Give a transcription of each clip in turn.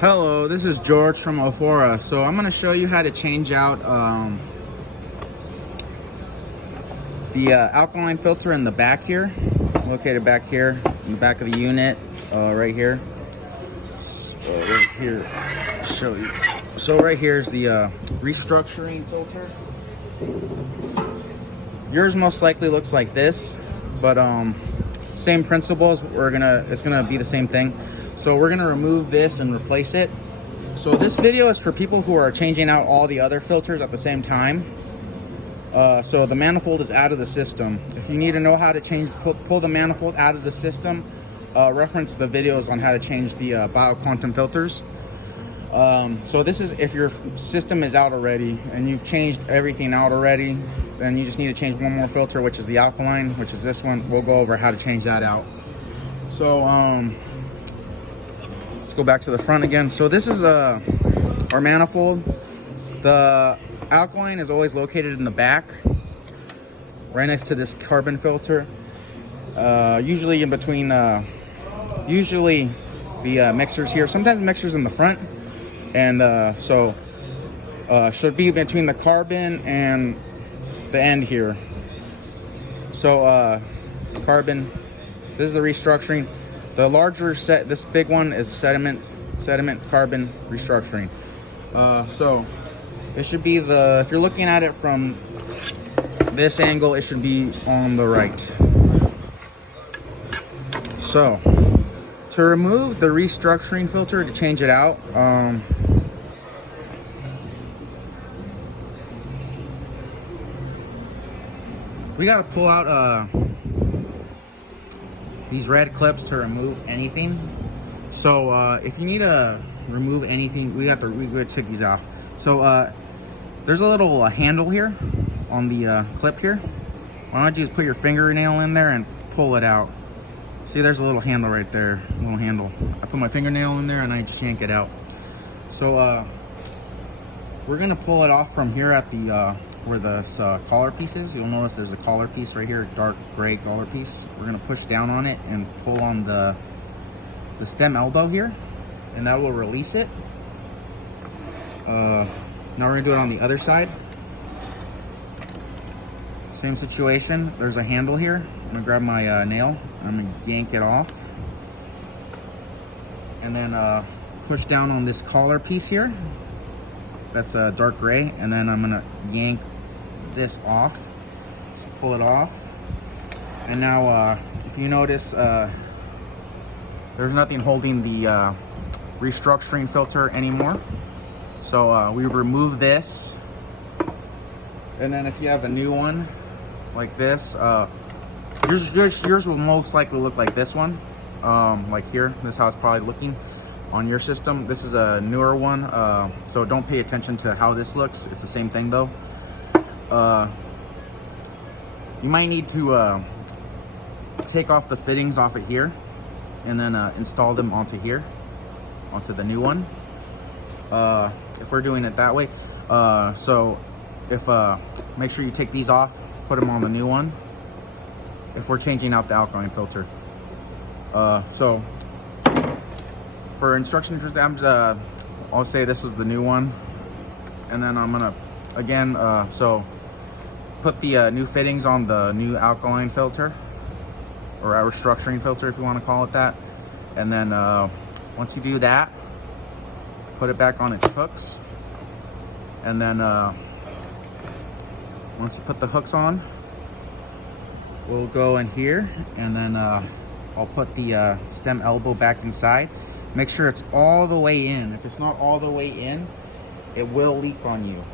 Hello, this is George from Ophora. So I'm going to show you how to change out the alkaline filter in the back here, located back here in the back of the unit, right here. Right here, I'll show you. So right here is the restructuring filter. Yours most likely looks like this, but same principles. It's gonna be the same thing. So we're gonna remove this and replace it. So this video is for people who are changing out all the other filters at the same time. So the manifold is out of the system. If you need to know how to pull the manifold out of the system, reference the videos on how to change the bioquantum filters. So this is if your system is out already and you've changed everything out already, then you just need to change one more filter, which is the alkaline, which is this one. We'll go over how to change that out. So let's go back to the front again. So this is our manifold. The alkaline is always located in the back, right next to this carbon filter. Usually in between, usually the mixers here. Sometimes mixers in the front, and should be between the carbon and the end here. So carbon. This is the restructuring. The larger set, this big one is sediment, carbon, restructuring. So it should be if you're looking at it from this angle, it should be on the right. So to remove the restructuring filter, to change it out, we got to pull out these red clips to remove anything. So if you need to remove anything, we gotta take these off. So there's a little handle here on the clip here. Why don't you just put your fingernail in there and pull it out? See, there's a little handle right there, little handle. I put my fingernail in there and I just yank it out. So we're gonna pull it off from here at the where this collar piece is. You'll notice there's a collar piece right here, dark gray collar piece. We're gonna push down on it and pull on the stem elbow here, and that will release it. Now we're gonna do it on the other side. Same situation. There's a handle here. I'm gonna grab my nail. I'm gonna yank it off, and then push down on this collar piece here. That's dark gray, and then I'm gonna yank this off. So pull it off, and now if you notice, there's nothing holding the restructuring filter anymore. So we remove this, and then if you have a new one like this, yours will most likely look like this one, like here. This is how it's probably looking on your system. This is a newer one, so don't pay attention to how this looks. It's the same thing though. You might need to take off the fittings off of here and then install them onto here, onto the new one, if we're doing it that way. So if make sure you take these off, put them on the new one if we're changing out the alkaline filter. So for instructions, I'll say this was the new one, and then I'm gonna again so put the new fittings on the new alkaline filter, or our restructuring filter if you want to call it that. And then once you do that, put it back on its hooks, and then once you put the hooks on, we'll go in here, and then I'll put the stem elbow back inside. Make sure it's all the way in. If it's not all the way in, it will leak on you.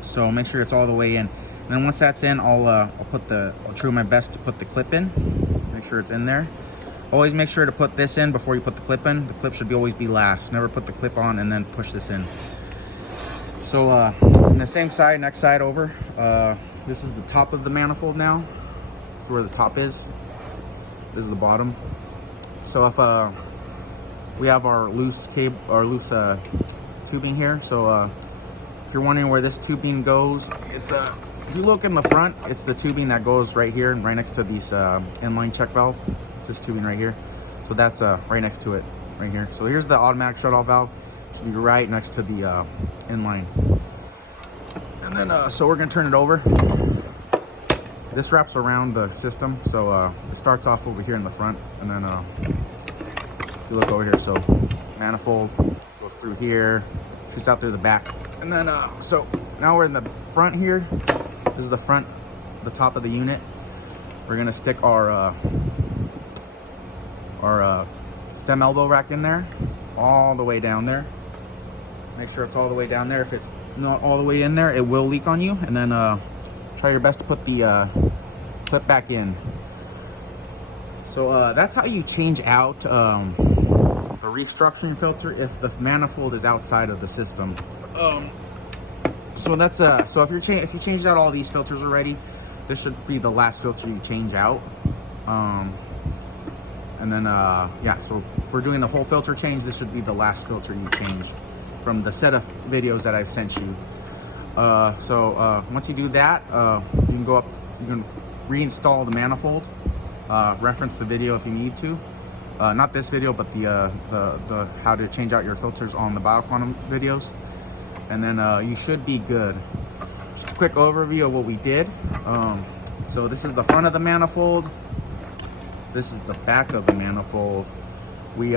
So make sure it's all the way in. And then once that's in, I'll try my best to put the clip in. Make sure it's in there. Always make sure to put this in before you put the clip in. The clip should always be last. Never put the clip on and then push this in. So on the same side, next side over, this is the top of the manifold now. That's where the top is. This is the bottom. So if we have our loose cable, or loose tubing here. So if you're wondering where this tubing goes, it's if you look in the front, it's the tubing that goes right here, right next to these inline check valve. It's this tubing right here. So that's right next to it. right here. So here's the automatic shut-off valve. Should be right next to the inline. And then, so we're gonna turn it over. This wraps around the system, so it starts off over here in the front, and then if you look over here, so manifold goes through here, shoots out through the back, and then so now we're in the front here. This is the front, the top of the unit. We're gonna stick our stem elbow rack in there, all the way down there. Make sure it's all the way down there. If it's not all the way in there, it will leak on you. And then try your best to put the clip back in. So that's how you change out a restructuring filter if the manifold is outside of the system. So that's so if you changed out all these filters already, this should be the last filter you change out. And then yeah, so if we're doing the whole filter change, this should be the last filter you change from the set of videos that I've sent you. So once you do that, you can go up, you can reinstall the manifold, reference the video if you need to. Not this video, but the how to change out your filters on the BioQuantum videos. And then you should be good. Just a quick overview of what we did. So this is the front of the manifold. This is the back of the manifold. We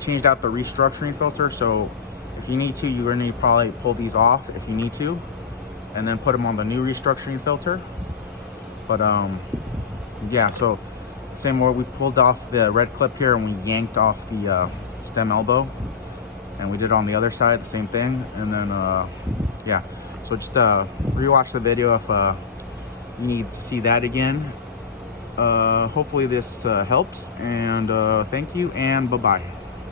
changed out the restructuring filter, so if you need to, you're gonna probably pull these off if you need to, and then put them on the new restructuring filter. But yeah, so same way, we pulled off the red clip here and we yanked off the stem elbow, and we did on the other side the same thing. And then yeah, so just rewatch the video if you need to see that again. Hopefully this helps, and thank you, and bye-bye.